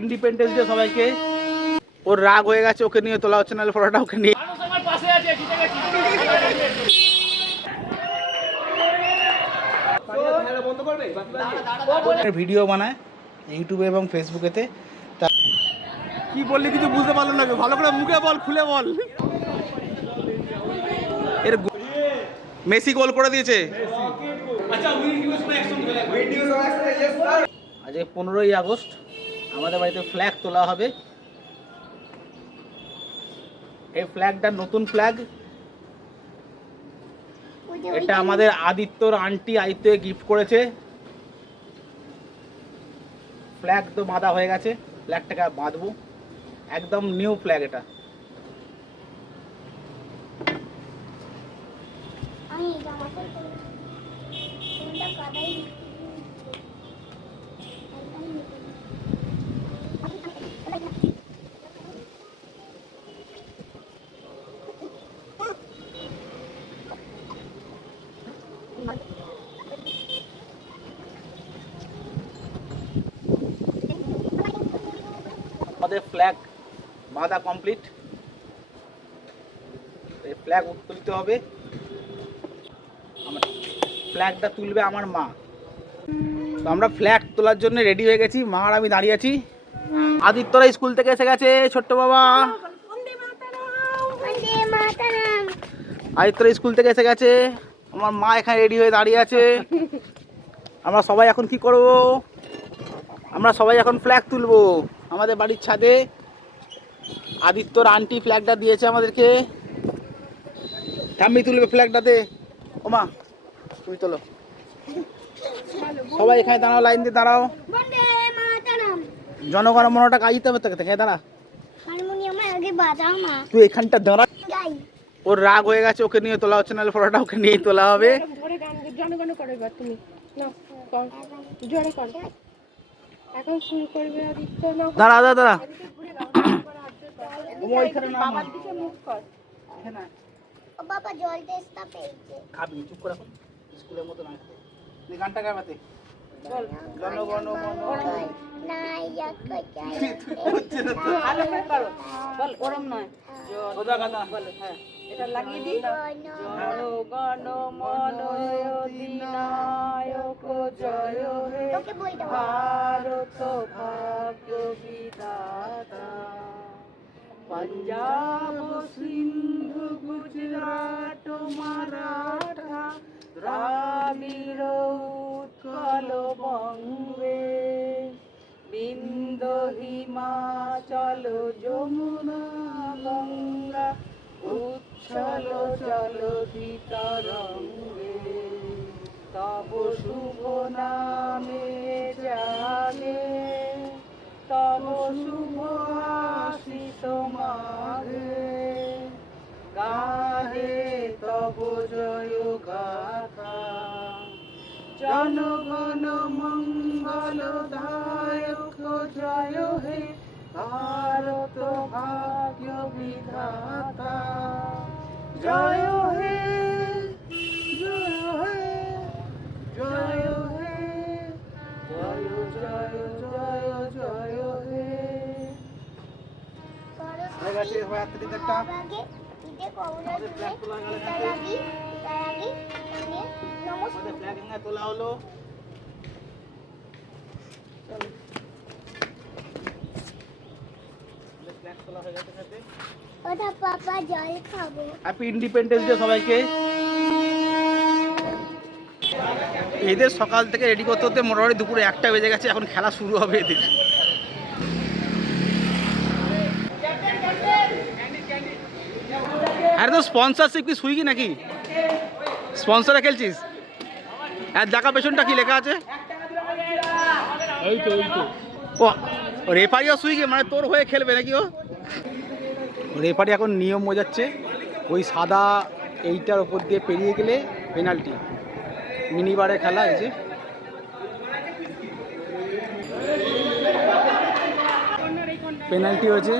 Independence day সবাইকে। ওর রাগ হয়ে গেছে, ওকে নিয়ে তোলা হচ্ছে, নাহলে ফটোটা ওকে নিয়ে। ভিডিও বানায় ইউটিউবে এবং ফেসবুকেতে। কি বললি কিছু বুঝতে পারলো না, ভালো করে মুখে বল, খুলে বল। এর মেসি গোল করে দিয়েছে। আজ 15ই আগস্ট, আমাদের বাড়িতে ফ্ল্যাগ তোলা হবে। এই ফ্ল্যাগটা নতুন ফ্ল্যাগ, এটা আমাদের আদিত্যর আন্টি আদিত্যকে গিফট করেছে। ফ্ল্যাগ তো বাঁধা হয়ে গেছে, ফ্ল্যাগটাকে বাঁধবো, একদম নিউ ফ্ল্যাগ এটা। আমাদের ফ্ল্যাগ বাঁধা কমপ্লিট। এই ফ্ল্যাগ উত্তোলিত হবে, ফ্ল্যাগটা তুলবে আমার মা। তো আমরা ফ্ল্যাগ তোলার জন্য রেডি হয়ে গেছি, মা আর আমি দাঁড়িয়ে আছি। আদিত্যরা স্কুল থেকে এসে গেছে, ছোট্ট বাবা। আদিত্যরা স্কুল থেকে এসে গেছে, আমার মা এখানে রেডি হয়ে দাঁড়িয়ে আছে। আমরা সবাই এখন কি করব? আমরা সবাই এখন ফ্ল্যাগ তুলবো আমাদের বাড়ির ছাদে। আদিত্যর আন্টি ফ্ল্যাগটা দিয়েছে আমাদেরকে। ঠাম্মি তুলবে ফ্ল্যাগটাতে। ও মা, তুমি তোলো। সবাই এখানে দাঁড়াও, লাইন দিয়ে দাঁড়াও। জনগণ মনটা কাজ দিতে হবে তোকে, দাঁড়া। তুই এখানটা দাঁড়া। ওর রাগ হয়ে গেছে, ওকে নিয়ে তোলা হচ্ছে, নাহলে ফটোটা ওকে নিয়ে তোলা হবে। দাঁড়া দাঁড়া দাঁড়া, খাবি চুপ করে, এখন স্কুলের মতো না। তুই গানটা গাবাতে জনগণ ভারত ভাগ্য বিধাতা, पंजाब सिंधु गुजरात मराठा द्राविड़ उत्कल बंगे, बिंदु हिमाचल যমুনা গঙ্গা উচ্ছল চলতি তরঙ্গে, তব শুভ নামে জাগে, তব শুভ আশিস মাঘে, গাহে তব জয় গাথা, জনগণ মঙ্গল দায়ক জয় হে, ভারত ভাগ্য বিধাতা জয় হে, জয় হে, জয় হে, জয় জয় জয় জয় হে। হয়ে গেছে, সবাই হাতে দিতে একটা ফ্ল্যাগ এখানে তোলা হলো। হ্যাপি ইন্ডিপেন্ডেন্স ডে সবাইকে। এদের সকাল থেকে রেডি করতে হতে মোটামুটি দুপুরে 1টা বেজে গেছে, এখন খেলা শুরু হবে এদের। আরে তো স্পন্সরশিপ কি সুইগি নাকি? স্পন্সরে খেলছিস? আর দেখা পেছনটা কি লেখা আছে? ও রেফারিও সুইগি, মানে তোর হয়ে খেলবে নাকি ও? রেফারি এখন নিয়ম বোঝাচ্ছে, ওই সাদা এইটার ওপর দিয়ে পেরিয়ে গেলে পেনাল্টি। মিনিবারে খেলা এই যে, পেনাল্টি হয়েছে।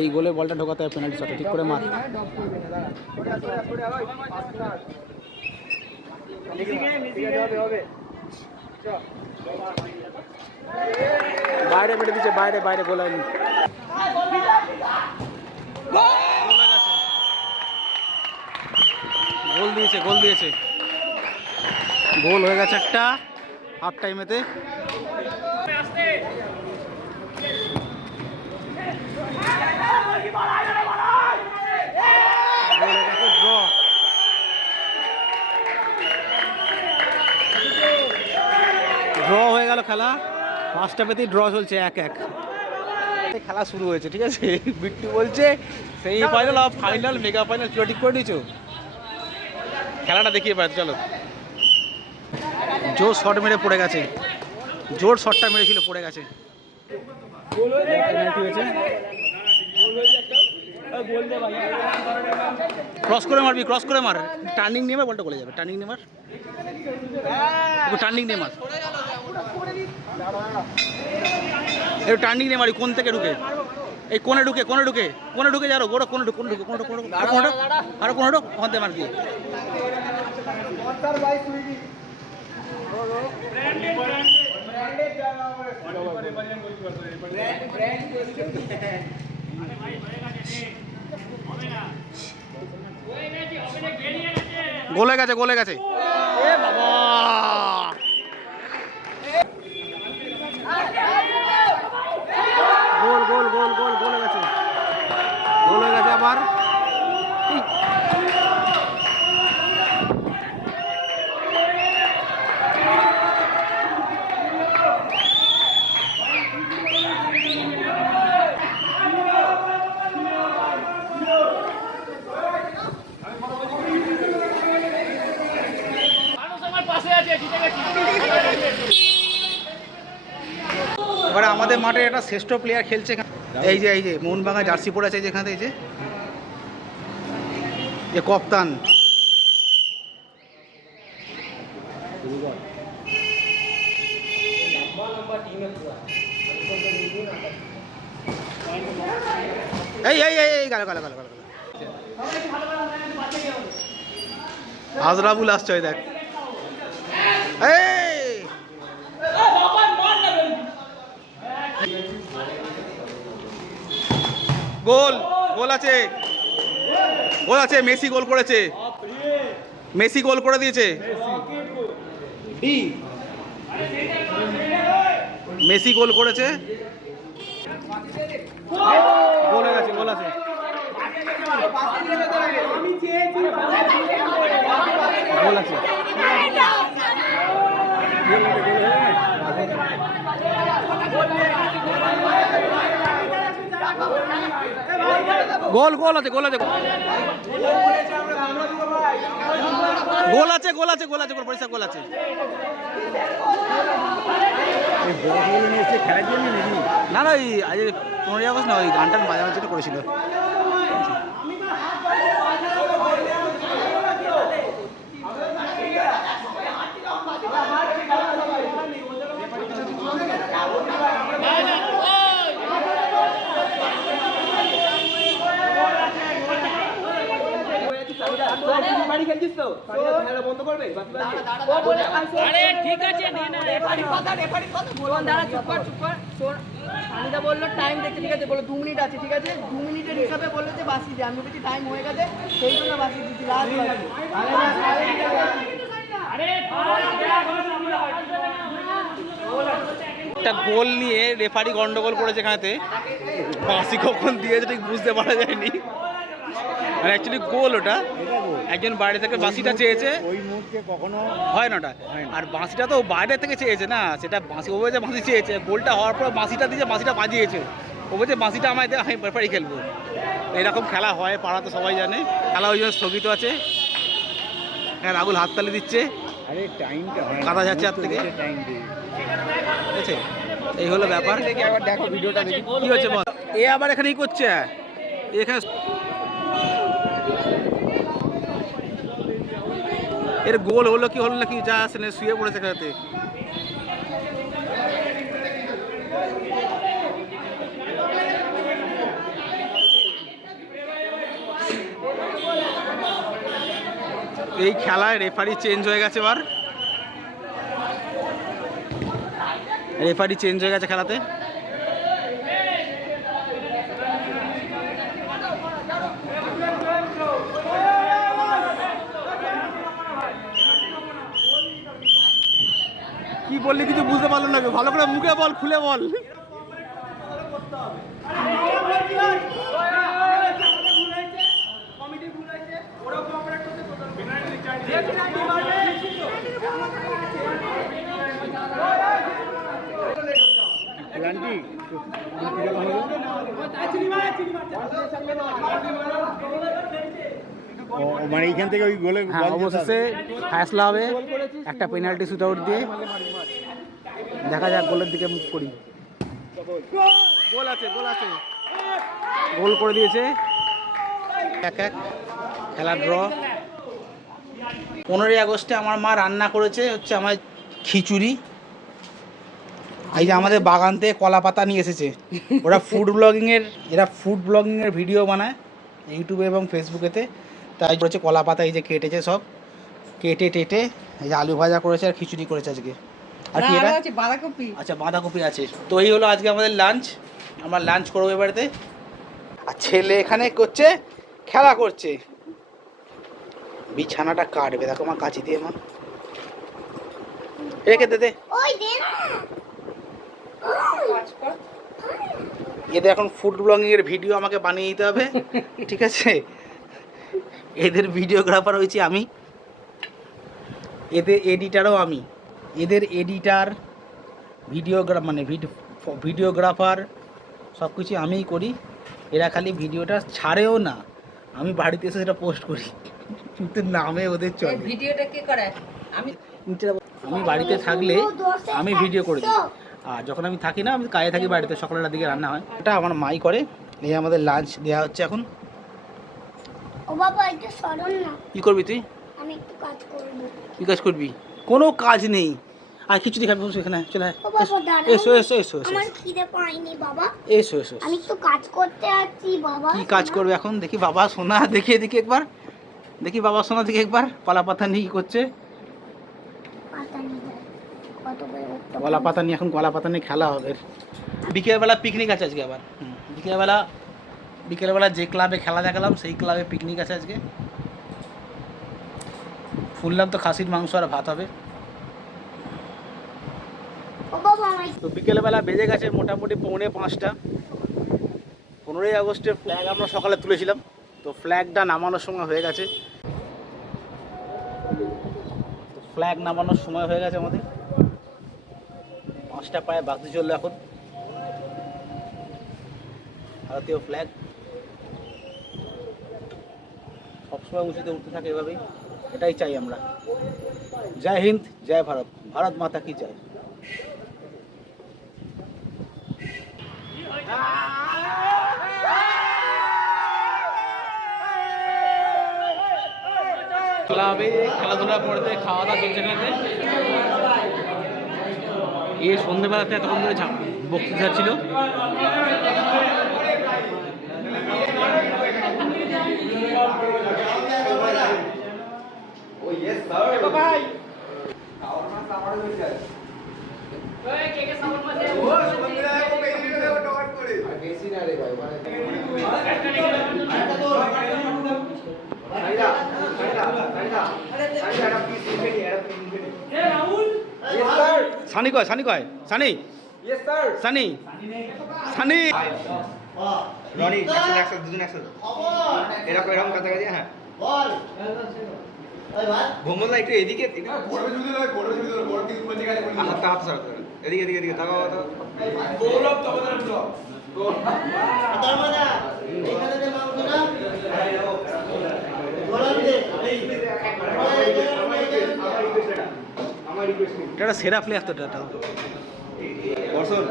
এই গোলে বলটা ঢোকাতে হবে, পেনাল্টি শটে ঠিক করে মার। বাইরে বেড়ে দিচ্ছে, বাইরে বাইরে গোল হয়নি। গোল দিয়েছে, গোল দিয়েছে, গোল হয়ে গেছে একটা হাফ টাইমেতে। ড্র হয়ে গেল খেলা, ফার্স্ট হাফেতেই ড্র চলছে 1-1। খেলা শুরু হয়েছে, ঠিক আছে। বিট্টু বলছে সেমিফাইনাল আর ফাইনাল মেগা ফাইনাল পুরো ঠিক করে দিয়েছো। খেলাটা দেখিয়ে পারে, চলো। জোর শট মেরে পড়ে গেছে, জোর শটটা মেরেছিল, পড়ে গেছে। ক্রস করে মারবি, ক্রস করে মার, টার্নিং নিয়ে বলটা চলে যাবে, টার্নিং নিয়ে মার, টার্নিং নিয়ে মার, একটু টার্নিং নিয়ে মারি। কোন থেকে ঢুকে, এই কোনে ঢুকে, কোনে ঢুকে, কোনে ঢুকে যারো গোড়া, কোনে ঢুকে, কোনে ঢুকে, কোনে ঢুকে, আরো কোনে ঢুক, ওখান থেকে মার দিয়ে। গোলে গেছে, গোলে গেছে, এ বাবা, গোল গোল গোল গোল, গোলে গেছে, গোল হয়ে গেছে আবার। এবারে আমাদের মাঠে একটা শ্রেষ্ঠ প্লেয়ার খেলছে, এই যে মোহনবাগান জার্সি পরে আছে যেখানে, এই যে কপ্তান। এই এই এই গেল গেল গেল গেল, আজরাবুল আসছে, দেখ। গোল, গোল আছে, গোল আছে, মেসি গোল করেছে, মেসি গোল করে দিয়েছে, মেসি গোল করেছে, গোল হয়ে গেছে, গোল আছে, গোল আছে, গোল, গোল আছে, গোল আছে, গোল আছে, গোল আছে, গোল আছে, পয়সা গোল আছে। না না, ওই আজ 15ই আগস্ট না, ওই গানটার মাঝামাঝি করেছিল। বললো টাইম দেখতে, ঠিক আছে, বললো 2 মিনিট আছে, ঠিক আছে, 2 মিনিটের হিসাবে বললো যে বাসি দিয়ে, আমি বলছি টাইম হয়ে গেছে, সেই জন্য বাসি দিচ্ছি। একটা গোল নিয়ে রেফারি গন্ডগোল করেছে এখানেতে, বাসি কখন দিয়েছে ঠিক বুঝতে পারা যায়নি। মানে অ্যাকচুয়ালি গোল ওটা, একজন বাইরে থেকে বাঁশিটা চেয়েছে, ওই মুহূর্তে কখনো হয় না ওটা, আর বাঁশিটা তো বাইরে থেকে চেয়েছে না, সেটা বাঁশি, ও বলছে বাঁশি চেয়েছে, গোলটা হওয়ার পর বাঁশিটা দিয়েছে, বাঁশিটা বাজিয়েছে, ও বলছে বাঁশিটা আমায় দেয়, আমি ব্যাপারই খেলবো। এরকম খেলা হয়, পাড়া তো সবাই জানে। খেলা ওই জন্য স্থগিত আছে। হ্যাঁ, রাহুল হাততালি দিচ্ছে, আরে টাইমটা কাটা যাচ্ছে হাত থেকে, ঠিক আছে, এই হলো ব্যাপার। দেখো ভিডিওটা দেখি কি হচ্ছে বল। এ আবার এখানেই করছে, এখানে এর গোল হলো কি হলো না কি যা আসলে শুয়ে পড়েছে খেলাতে। এই খেলায় রেফারি চেঞ্জ হয়ে গেছে, এবার রেফারি চেঞ্জ হয়ে গেছে খেলাতে। কি বললি কিছু বুঝতে পারলো না, ভালো করে মুখে বল, খুলে বল। মানে এইখান থেকে ওই গোলে হ্যাঁ, অবশেষে ফ্যাসলা হবে একটা পেনাল্টি শুট আউট দিয়ে। দেখা যাক, গোলের দিকে মুখ করি। গোল আছে, গোল আছে, গোল করে দিয়েছে। 1-1 খেলা ড্র। 15ই আগস্টে আমার মা রান্না করেছে হচ্ছে আমার খিচুড়ি। এই যে আমাদের বাগান থেকে কলা পাতা নিয়ে এসেছে। ওরা ফুড ব্লগিংয়ের ভিডিও বানায় ইউটিউবে এবং ফেসবুকেতে। তাই করেছে কলা পাতা, এই যে কেটেছে, সব কেটে টেটে এই যে আলু ভাজা করেছে আর খিচুড়ি করেছে আজকে। আর কি এটা? বাঁধাকপি। আচ্ছা, বাঁধাকপি আছে। তো এই হলো আজকে আমাদের লাঞ্চ। আমরা লাঞ্চ করবো এবারেতে। আর ছেলে এখানে করছে, খেলা করছে। বিছানাটা কাটবে, দেখো মা কাঁচি দিয়ে, মা রেখে দে। এদের এখন ফুড ব্লগিংয়ের ভিডিও আমাকে বানিয়ে দিতে হবে, ঠিক আছে? এদের ভিডিওগ্রাফার হয়েছি আমি, এদের এডিটারও আমি। এদের এডিটার, ভিডিওগ্রাফার সব কিছু আমিই করি। এরা খালি ভিডিওটা ছাড়েও না, আমি বাড়িতে এসে সেটা পোস্ট করি, কিন্তু নামে ওদের চলে। ভিডিওটা কে করে? আমি বাড়িতে থাকলে আমি ভিডিও করে দিই, আর যখন আমি থাকি না, আমি কাজে থাকি বাড়িতে, সকালের দিকে রান্না হয়। এটা আমার মাই করে। এই আমাদের লাঞ্চ দেওয়া হচ্ছে এখন। ও বাবা, এটা সরল না। কি করবি তুই? আমি একটু কাজ করব। কি কাজ করবি? কোনো কাজ নেই। আর খিচুড়ি খাবি, বসে এখানে চলে আয়। ও বাবা, দাঁড়াও। এসো এসো এসো এসো আমার খিদে পায়নি বাবা। এসো এসো। আমি একটু কাজ করতে আছি বাবা। কি কাজ করবে এখন? দেখি বাবা সোনা, দেখি এদিকে একবার, দেখি বাবা সোনা দিকে একবার। কলা পাতা নিয়ে কি করছে? পাতা নিয়ে যায়। কত করে উঠতে কলা পাতা নিয়ে, এখন কলা পাতা নিয়ে খেলা হবে। বিকেলবেলা পিকনিক আছে আজকে আবার। বিকেলবেলা যে ক্লাবে খেলা দেখালাম সেই ক্লাবে পিকনিক আছে আজকে। শুনলাম তো খাসির মাংস আর ভাত হবে। ও বাবা, আমার তো বিকেলবেলা বেজে গেছে মোটামুটি 4:45। 15ই আগস্টের ফ্ল্যাগ আমরা সকালে তুলেছিলাম, তো ফ্ল্যাগটা নামানোর সময় হয়ে গেছে। ফ্ল্যাগ নামানোর সময় হয়ে গেছে আমাদের। 5টা প্রায় বাজতে চললো এখন। ভারতীয় ফ্ল্যাগ সবসময় উঁচুতে উঠতে থাকে এভাবেই, এটাই চাই আমরা। জয় হিন্দ, জয় ভারত, ভারত মাতা কি জয়। ক্লাবে খেলাধুলা করতে, খাওয়া দাওয়া চলছে এখানে। এই সন্ধ্যেবেলাতে তখন ধরে বক্তৃতা ছিল। সানি কয়, সানি কয়, সানি, সানি, সানি। রনি একশো দুজন একসাথে এরকম কাছাকাছি। হ্যাঁ, ভোমলা একটু এদিকে, হাতটা হাত সারা এদিকে এদিকে এদিকে তাকাও। এটা সেরা প্লেয়ার তো, এটা বর্ষণ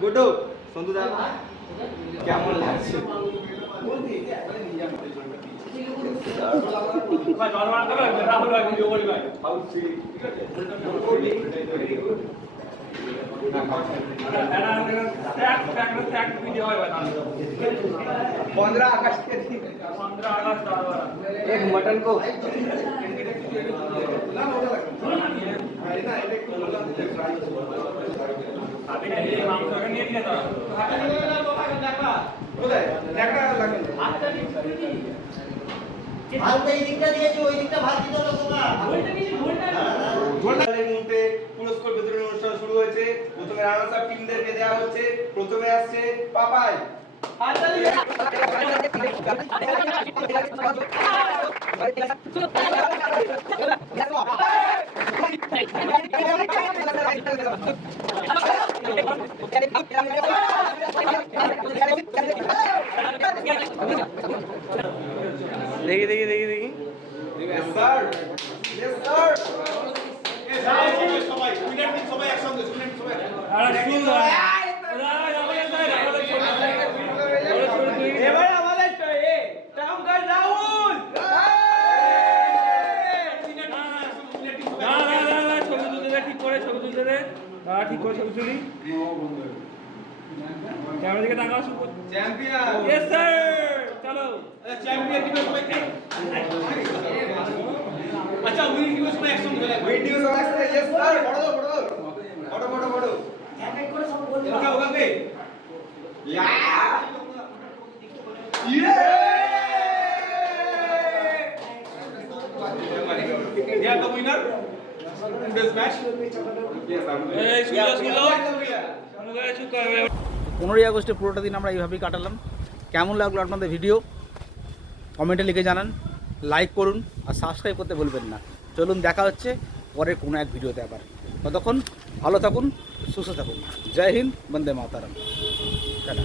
গুড্ডু সন্তু দা কেমন লাগছে? पंद्रह अगस्त के दिन एक मटन को মুহূর্তে পুরস্কার বিতরণ অনুষ্ঠান শুরু হয়েছে। প্রথমে রানার্স আপ টিমদেরকে দেওয়া হচ্ছে। প্রথমে আসছে পাপাই। দেখি দেখি দেখি দেখি Yes, sir. Yes, sir. এবারে আমাদের টামগার রাহুল ঠিক করে ছবি ছবি তুলি ক্যামেরা দিকে তাকাও চ্যাম্পিয়ন ইয়েস স্যার চলো চ্যাম্পিয়ন দিবস সবাইকে আচ্ছা উইন দিবস সবাই একসঙ্গে চলে উইন দিবস সবাই একসাথে ইয়েস স্যার বড় এক করে সব বলতে ওকে ইয়া They are the winner in this match. Yes, এই শুলো শুলো I'm 15ই আগস্টে পুরোটা দিন আমরা এইভাবেই কাটালাম। কেমন লাগলো আপনাদের ভিডিও কমেন্টে লিখে জানান, লাইক করুন আর সাবস্ক্রাইব করতে ভুলবেন না। চলুন দেখা হচ্ছে পরের কোনো এক ভিডিওতে আবার। ততক্ষণ ভালো থাকুন, সুস্থ থাকুন। জয় হিন্দ, বন্দে মাতারাম। টাটা।